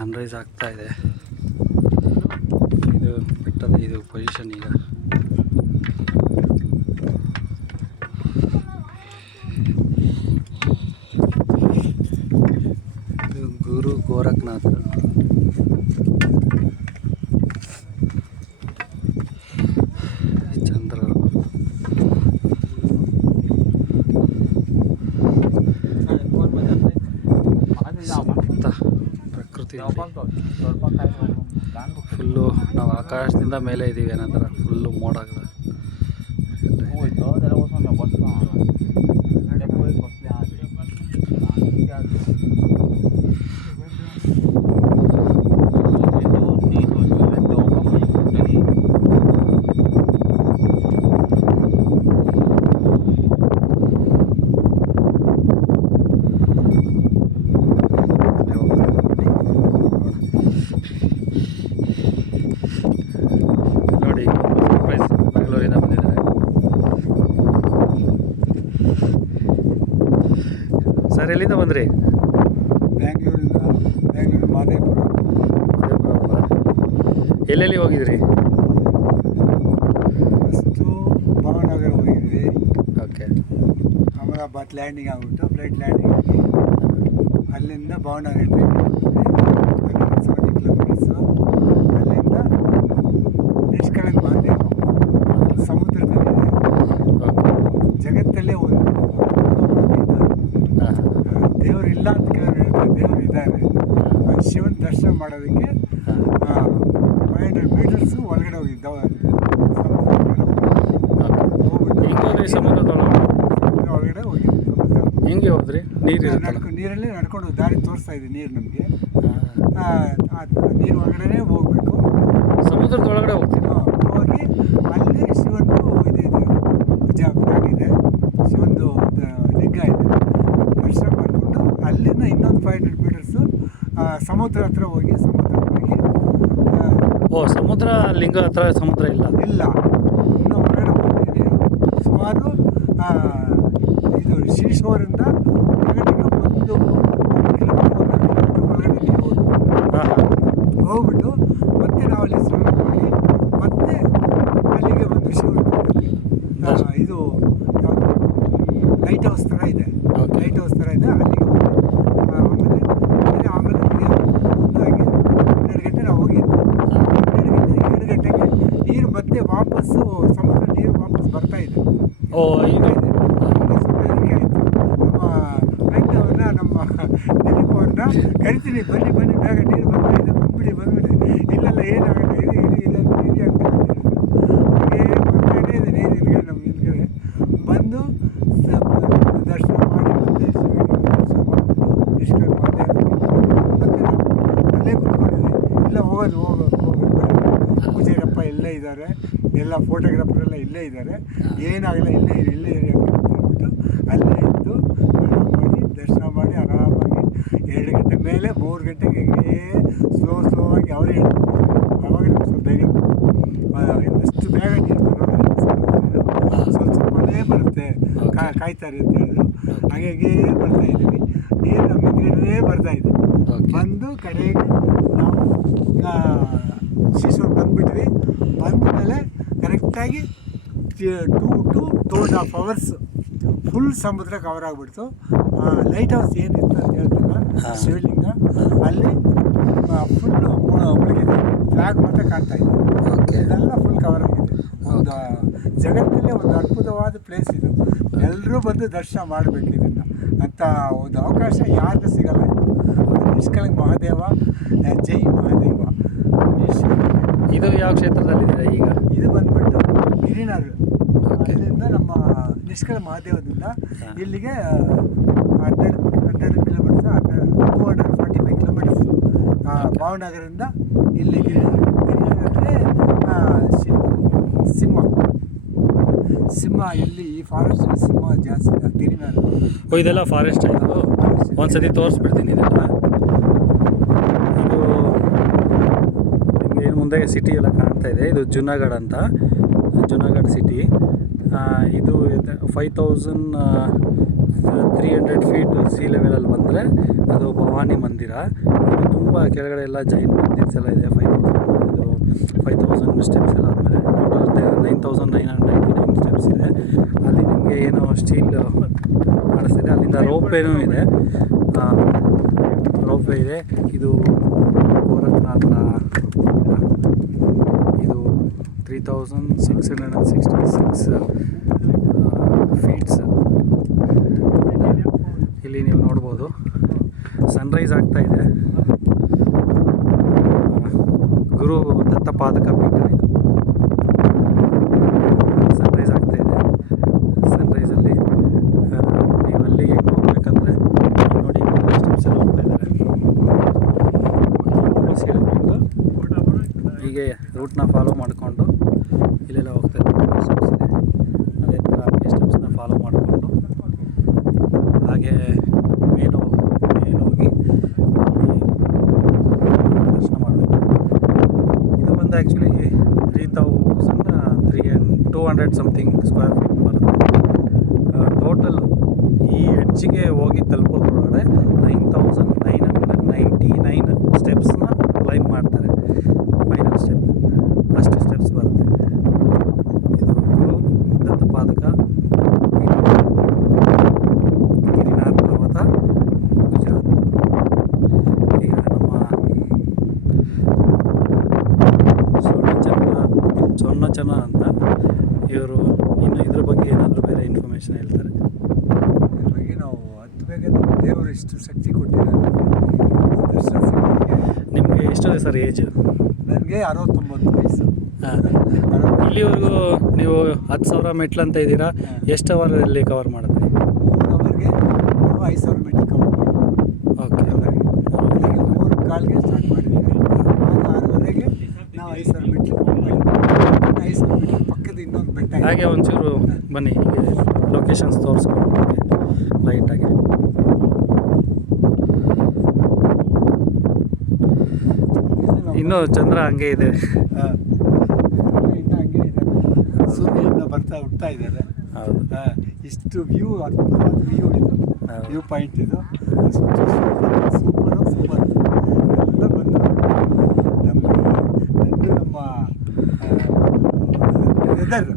Sunrise ಆಗ್ತಾ ಇದೆ. ಇದು ಬೆಟ್ಟದ ಇದು ಪೊಸಿಷನ್ ಈಗ. ಇದು ಗುರು ಗೋರಖನಾಥ್. ಚಂದ್ರ ಪ್ರಕೃತಿ ಫುಲ್ಲು. ನಾವು ಆಕಾಶದಿಂದ ಮೇಲೆ ಇದ್ದೀವಿ ಅನ್ನೋ ಥರ ಫುಲ್ಲು ಮೋಡ ಆಗಿದೆ. ನೋಡಿ, ಸರ್ಪ್ರೈಸ್ ಬೆಂಗಳೂರಿಂದ ಬಂದಿದ್ದಾರೆ. ಸರ್, ಎಲ್ಲಿಂದ ಬಂದ್ರಿ? ಬೆಂಗಳೂರು ಮಾದೇಪುರ. ಎಲ್ಲೆಲ್ಲಿ ಹೋಗಿದ್ರಿ? ಫಸ್ಟು ಭಾವನಗರ ಹೋಗಿದ್ವಿ. ಓಕೆ. ಅಹಮದಾಬಾದ್ ಲ್ಯಾಂಡಿಂಗ್ ಆಗ್ಬಿಟ್ಟು ಫ್ಲೈಟ್ ಲ್ಯಾಂಡಿಂಗ್ ಆಗಿ ಅಲ್ಲಿಂದ ಭಾವನಗರ ಟ್ರೈನ್ 170 ಕಿಲೋಮೀಟರ್ಸು. ಅಲ್ಲಿಂದ ನಿಷ್ಕಳಂಕ ಮಹಾದೇವ ಸಮುದ್ರದಲ್ಲಿದೆ. ಜಗತ್ತಲ್ಲೇ ಒಂದು ದೇವರು ಇಲ್ಲ ಅಂತ ಕೆಲವರು ಹೇಳ್ತಾರೆ, ದೇವರು ಇದ್ದಾರೆ. ಶಿವನ ದರ್ಶನ ಮಾಡೋದಕ್ಕೆ 500 ಮೀಟರ್ಸು ಒಳಗಡೆ ಹೋಗಿದ್ದ ಸಮುದ್ರದ ಒಳಗಡೆ ಹೋಗಿದ್ದೆ. ಹೆಂಗೆ ಹೋದ್ರಿ? ನೀರಲ್ಲಿ ನಡ್ಕೊಂಡು ದಾರಿ ತೋರಿಸ್ತಾ ಇದೆ ನೀರು ನಮಗೆ. ನೀರು ಒಳಗಡೆ ಹೋಗ್ಬೇಕು. ಸಮುದ್ರದ ಒಳಗಡೆ ಹೋಗ್ತೀವಿ. ಹೋಗಿ ಅಲ್ಲಿ ಶಿವಂದು ಇದೆ, ಶಿವಂದು ಲಿಂಗ ಇದೆ. ದರ್ಶನ ಮಾಡಿಕೊಂಡು ಅಲ್ಲಿಂದ ಇನ್ನೊಂದು 500 ಮೀಟರ್ಸು ಸಮುದ್ರ ಹತ್ರ ಹೋಗಿ ಸಮುದ್ರ ಲಿಂಗ ಹತ್ರ ಸಮುದ್ರ ಇಲ್ಲ ಇನ್ನು ಹೊರಗಡೆ ಹೋಗ್ತೀನಿ. ಸುಮಾರು ಇದು ಶ್ರೀಶೋರಿಂದ ಹೊರಗಡೆಗೆ 1 ಕಿಲೋಮೀಟರ್ ಒಳಗಡೆ ನೀರು ಹೋಗ್ಬಿಟ್ಟು ಮತ್ತೆ ನಾವು ಅಲ್ಲಿ ಸ್ನಾನ ಮಾಡಿ ಮತ್ತೆ ಅಲ್ಲಿಗೆ ಒಂದು ಶಿವನ ಇದು ಯಾವುದು ಲೈಟ್ ಹೌಸ್ ಥರ ಇದೆ. ಲೈಟ್ ಹೌಸ್ ಥರ ಇದೆ, ಅಲ್ಲಿಗೆ ಹೋಗಿ ಆಮೇಲೆ 2 ಗಂಟೆ ನಾವು ಹೋಗಿದ್ವಿ. 2 ಗಂಟೆಗೆ ನೀರು ಮತ್ತೆ ವಾಪಸ್ಸು ಸಮುದ್ರ ನೀರು ವಾಪಸ್ ಬರ್ತಾ ಇದೆ. ನಮ್ಮ ದಿಲೀಪ್ ಅವ್ರನ್ನ ಕರಿತೀನಿ, ಬನ್ನಿ ಬೇಗ ನೀರು ಬರ್ತಾ ಇದೆ, ಬಂದ್ಬಿಡಿ. ಇಲ್ಲೆಲ್ಲ ಏನಾಗಲ್ಲ, ಇದೆ ಅಂತ ಹಾಗೇ ಬರ್ತಾ ಇದೆ ನೀರು ಹಿಂದ್ಗಡೆ, ನಮ್ಮ ಹಿಂದ್ಗಡೆ ಬಂದು ದರ್ಶನ ಮಾಡಿ ಮತ್ತೆ ಶಿವನಿಗೆ ದರ್ಶನ ಮಾಡಿಬಿಟ್ಟು ನಿಷ್ಕಳಂಕ ಮಹಾದೇವನಿಗೆ ಮತ್ತೆ ನಾವು ಅಲ್ಲೇ ಕೂತ್ಕೊಂಡಿದ್ವಿ. ಇಲ್ಲ ಹೋಗೋದು ಪೂಜಾರಪ್ಪ ಇಲ್ಲೇ ಇದ್ದಾರೆ, ಎಲ್ಲ ಫೋಟೋಗ್ರಾಫರೆಲ್ಲ ಇಲ್ಲೇ ಇದ್ದಾರೆ, ಏನಾಗಲ್ಲ ಇಲ್ಲೇ ಇರಿ ಅಂತ ಹೇಳ್ಬಿಟ್ಟು ಅಲ್ಲೇ ಇದ್ದು ಮಾಡಿ ದರ್ಶನ ಮಾಡಿ ಆರಾಮಾಗಿ 2 ಗಂಟೆ ಮೇಲೆ 3 ಗಂಟೆಗೆ ಹಿಂಗೇ ಸ್ಲೋ ಆಗಿ ಅವರೇ ಅವಾಗ ನಮ್ಗೆ ಸ್ವಲ್ಪ ಧೈರ್ಯ ಅಷ್ಟು ಬೇಗ ನೀರು ಬರೋಲ್ಲ, ಸ್ವಲ್ಪನೇ ಬರುತ್ತೆ, ಕಾಯ್ತಾರೆ ಅಂತ ಹೇಳಿದ್ರು. ಹಾಗೆ ಬರ್ತಾ ಇದ್ದೀವಿ. ನೀರು ನಮ್ಮ ಹಿಂದ್ಗಡೆ ಬರ್ತಾ ಇದೆ. ಬಂದು ಕಡೆಗೆ ನಾವು ಶಿಶು ಬಂದುಬಿಟ್ವಿ. ಬಂದಮೇಲೆ ಕರೆಕ್ಟಾಗಿ 2 to 2.5 hours ಫುಲ್ ಸಮುದ್ರ ಕವರ್ ಆಗಿಬಿಡ್ತು. ಲೈಟ್ ಹೌಸ್ ಏನಿತ್ತು ಅಂತ ಹೇಳ್ತಿಲ್ಲ, ಶಿವಲಿಂಗ ಅಲ್ಲಿ ಫುಲ್ಲು ಮುಳುಗಿದೆ. ಫ್ಲಾಗ್ ಮಾತ್ರ ಕಾಣ್ತಾ ಇದೆ. ಇದೆಲ್ಲ ಫುಲ್ ಕವರ್ ಆಗಿದೆ. ಒಂದು ಜಗತ್ತಲ್ಲೇ ಒಂದು ಅದ್ಭುತವಾದ ಪ್ಲೇಸ್ ಇದು. ಎಲ್ಲರೂ ಬಂದು ದರ್ಶನ ಮಾಡಬೇಕು ಇದನ್ನು ಅಂತ ಒಂದು ಅವಕಾಶ ಯಾರಿಗೂ ಸಿಗಲ್ಲ. ನಿಷ್ಕಳಂಕ ಮಹಾದೇವ, ಜೈ ಮಹಾದೇವ. ಇದು ಯಾವ ಕ್ಷೇತ್ರದಲ್ಲಿದೆ ಈಗ? ಇದು ಬಂದ್ಬಿಟ್ಟು ಗಿರಿನಗರ. ಅಲ್ಲಿಂದ ನಮ್ಮ ನಿಷ್ಕಳಂಕ ಮಹಾದೇವದಿಂದ ಇಲ್ಲಿಗೆ 100 ಕಿಲೋಮೀಟರ್ಸ್, 245 ಕಿಲೋಮೀಟರ್ಸ್. ಭಾವನಗರದಿಂದ ಇಲ್ಲಿ ಗಿರಿನಗರಕ್ಕೆ ಸಿಂಹ ಇಲ್ಲಿ ಈ ಫಾರೆಸ್ಟ್ ಸಿಂಹ ಜಾಸ್ತಿ ಗಿರಿನಗರ. ಇದೆಲ್ಲ ಫಾರೆಸ್ಟ್ ಆಯಿತು. ಒಂದ್ಸತಿ ತೋರಿಸ್ಬಿಡ್ತೀನಿ ಇದೆಲ್ಲ. ಇದು ನಿಮಗೆ ಮುಂದೆ ಸಿಟಿ ಎಲ್ಲ ಕಾಣ್ತಾ ಇದೆ. ಇದು ಜುನಾಗಢ ಅಂತ, ಜುನಾಗಢ ಸಿಟಿ. ಇದು 300 ಫೀಟ್ ಸಿ ಲೆವೆಲಲ್ಲಿ ಬಂದರೆ ಅದು ಭವಾನಿ ಮಂದಿರ. ಇದು ತುಂಬ ಕೆಳಗಡೆ ಎಲ್ಲ ಜೈನ್ ಮಂದಿರ್ಸ್ ಎಲ್ಲ ಇದೆ. 5000 ಸ್ಟೆಪ್ಸ್ ಎಲ್ಲ ಆದಮೇಲೆ ಟೋಟಲ್ 9999 ಸ್ಟೆಪ್ಸ್ ಇದೆ. ಅಲ್ಲಿ ನಿಮಗೆ ಏನೋ ಸ್ಟೀಲ್ ಕಾಣಿಸ್ತಿದೆ. ಅಲ್ಲಿಂದ ರೋಪ್ವೇನೂ ಇದೆ. ರೋಪ್ವೇ ಇದೆ. ಇದು ಗೋರಖನಾಥರ ಇದು 3666 ಫೀಟ್ಸ್. ಇಲ್ಲಿ ನೀವು ನೋಡ್ಬೋದು ಸನ್ರೈಸ್ ಆಗ್ತಾ ಇದೆ. ಗುರು ದತ್ತಪಾದಕ ಪೀಠ ಇದು. ಸನ್ರೈಸ್ ಆಗ್ತಾ ಇದೆ. ಸನ್ರೈಸಲ್ಲಿ ನೀವು ಅಲ್ಲಿಗೆ ಹೆಂಗೆ ಹೋಗ್ಬೇಕಂದ್ರೆ ನೋಡಿ ಸ್ಟೆಪ್ಸ್ ಎಲ್ಲ ಹೋಗ್ತಾ ಇದ್ದಾರೆ. ಹೀಗೆ ರೂಟ್ನ ಫಾಲೋ ಮಾಡಿಕೊಂಡು ಇಲ್ಲೆಲ್ಲ ಹೋಗ್ತಾ ಇದ್ದಾರೆ. ಸ್ಟೆಪ್ಸ್ ಇದೆ. ಅದೇ ಥರ ಸ್ಟೆಪ್ಸ್ನ ಫಾಲೋ ಮಾಡಿಕೊಂಡು ಹಾಗೆ ಮೇಲೋಗಿ ದರ್ಶನ ಮಾಡಬೇಕು. ಇದು ಬಂದು ಆ್ಯಕ್ಚುಲಿ 3200 ಸಮಥಿಂಗ್ ಸ್ಕ್ವೇರ್ ಫೀಟ್ ಬರುತ್ತೆ. ಟೋಟಲ್ ಈ ಎಡ್ಜಿಗೆ ಹೋಗಿ ತಲುಪೋದ್ರೊಳಗಡೆ 9999 ಸ್ಟೆಪ್ಸ್ನ ಕ್ಲೈಮ್ ಮಾಡ್ತಾರೆ. ಫೈನಲ್ ಸ್ಟೆಪ್ ಅಷ್ಟು ಸ್ಟೆಪ್ಸ್ ಬರುತ್ತೆ. ಇದು ಗುರು ದತ್ತಪಾದಕ ಪೀಠ, ಗಿರಿನಾಥ್ ಪರ್ವತ, ಗುಜರಾತ್. ಈಗ ನಮ್ಮ ಸ್ವರ್ಣಚಂದ್ರ ಅಂತ ಇವರು ಇನ್ನು ಇದ್ರ ಬಗ್ಗೆ ಏನಾದರೂ ಬೇರೆ ಇನ್ಫಾರ್ಮೇಷನ್ ಹೇಳ್ತಾರೆ. ಇದ್ರ ಬಗ್ಗೆ ನಾವು ಹತ್ತಬೇಕಾದ್ರೆ ದೇವರು ಎಷ್ಟು ಶಕ್ತಿ ಕೊಟ್ಟಿದ್ದಾರೆ. ದರ್ಶನ ಸಿಗೋರಿಗೆ ನಿಮಗೆ ಎಷ್ಟಿದೆ ಸರ್ ಏಜ್? ನನಗೆ 69 ವಯಸ್ಸು. ಹಾಂ. ಇಲ್ಲಿವರೆಗೂ ನೀವು 10,000 ಮೆಟ್ಲು ಅಂತ ಇದ್ದೀರಾ. ಎಷ್ಟು ಅವರಲ್ಲಿ ಕವರ್ ಮಾಡಿದ್ರಿ? 3 ಅವರ್ಗೆ ನಾವು 5000 ಮೀಟರ್ ಕವರ್ ಮಾಡಿದ್ವಿ. ಓಕೆ. ಬೆಳಗ್ಗೆ 3:15ಗೆ ಸ್ಟಾರ್ಟ್ ಮಾಡಿದ್ದೀವಿ. ಆಗ 6:30ಗೆ ನಾವು 5000 ಮೀಟರ್ ಕವರ್ ಮಾಡಿದ್ವಿ. 5000 ಮೀಟರ್ ಪಕ್ಕದ ಇನ್ನೊಂದು ಬೆಟ್ಟ ಇದೆ. ಹಾಗೆ ಒಂಚೂರು ಬನ್ನಿ, ಹೀಗೆ ಲೊಕೇಶನ್ಸ್ ತೋರಿಸ್ಕೊಂಡು ಲೈಟಾಗಿ. ಇನ್ನೂ ಚಂದ್ರ ಹಂಗೆ ಇದೆ. ಹಾಂ, ಇನ್ನು ಹಂಗೆ ಇದೆ. ಸೂರ್ಯನ ಹುಡ್ತಾ ಇದ್ದಾರೆ. ಹೌದು. ಇಷ್ಟು ವ್ಯೂ, ಅದ್ಭುತವಾದ ವ್ಯೂ ಇದು. ಹೌದು. ವ್ಯೂ ಪಾಯಿಂಟ್ ಇದು. ಅಷ್ಟು ಸೂಪರ್ ಎಲ್ಲ ಬಂದು ನಮಗೆ ನಮ್ಮ ವೆದರ್